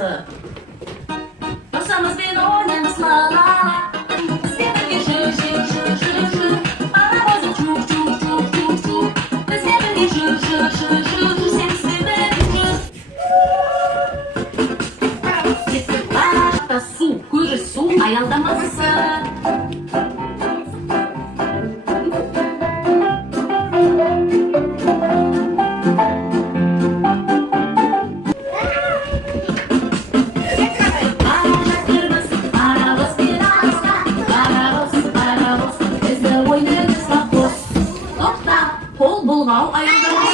ayaldamazsın. Dosamız beni oynamız la la la. Sevgili şu şu şu şu şu. Aramızı çuk çuk çuk çuk çuk. Sevgili şu şu şu şu şu. Seni severim. Hatta su, kuyruğu su ayaldamazsın. Kol bulgav ayaldamazsın.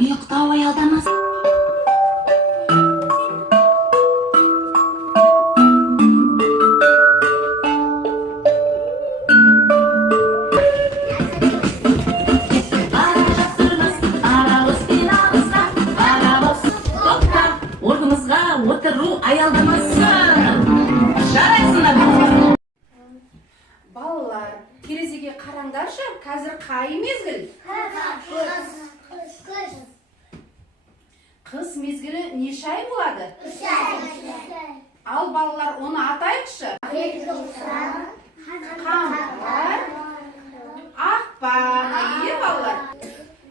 Yo'qda ayaldamazsın. Отыру аялдамасын. Жарайсыңдар. Балалар, терезеге қараңдаршы, қазір қай мезгіл? Қыс мезгілі неше ай болады? 3 ай. Ал балалар, оны атайықшы. Қаңтар, ақпан, балалар.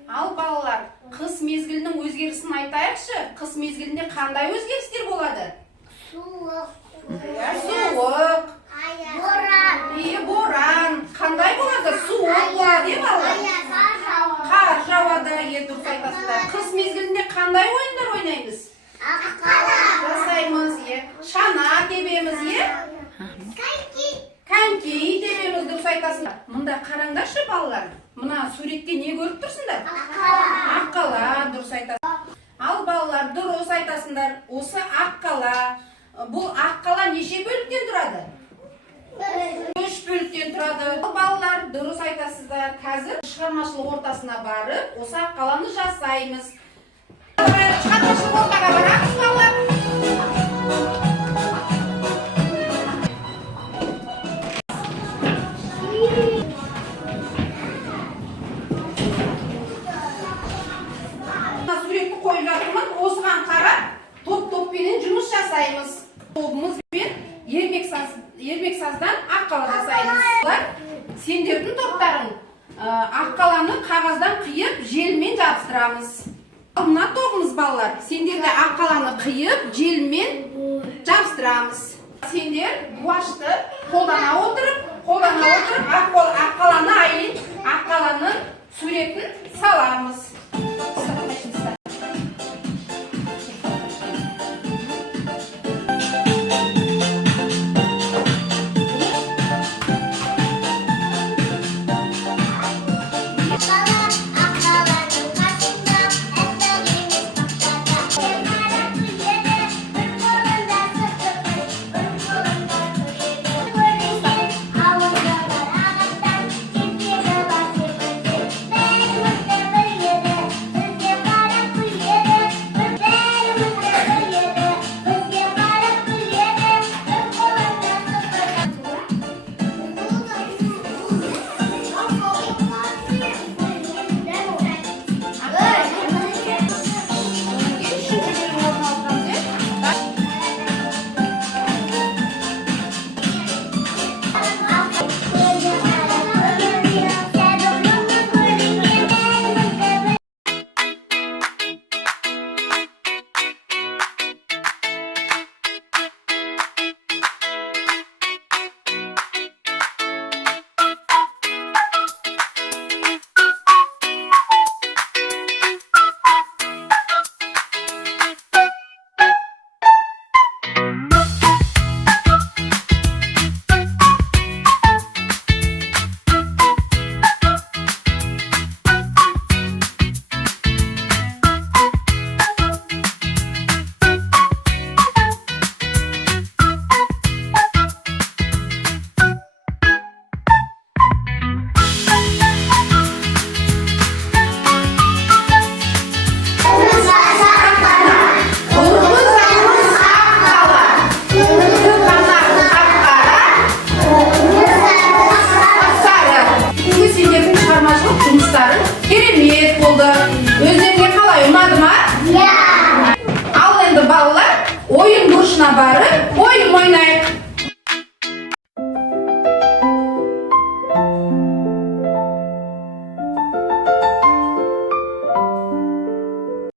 Ал балалар, қыс мезгілінің өзгерісін айтайықшы. Қыс мезгілінде қандай өзгерістер болады? Суық. Суық. Боран. Қандай болады? Суық болады, балалар. Қар жауады, дұрыс айтасыздар. Қыс мезгілінде қандай ойындар ойнаймыз? Аққала. Жасаймыз, шана тебеміз, коньки тебеміз, дұрыс айтасыздар. Мұнда қараңдаршы балалар. Мына суретте не көріп тұрсыңдар? Аққала, дұрыс айтасыңдар. Ал балалар, дұрыс айтасыңдар. Осы аққала, бұл аққала неше бөліктен тұрады? 3 бөліктен тұрады. Балалар, дұрыс айтасыздар. Қазір шығармашылық ортасына барып, осы аққаланы жасаймыз. Шығармашылық ортаға барамыз, балалар. Суретті қойып жатырмын. Осыған қарап, топ-топпенен жұмыс жасаймыз. Тобымызбен ермексаздан аққала жасаймыз. Сендердің топтарың аққаланы қағаздан қиып, желмен жабыстырамыз. Мына тобымыз балалар, сендерді аққаланы қиып, желмен жабыстырамыз. Сендер гуашьты қолдана отырып, аққаланы айын, аққаланың суретін саламыз.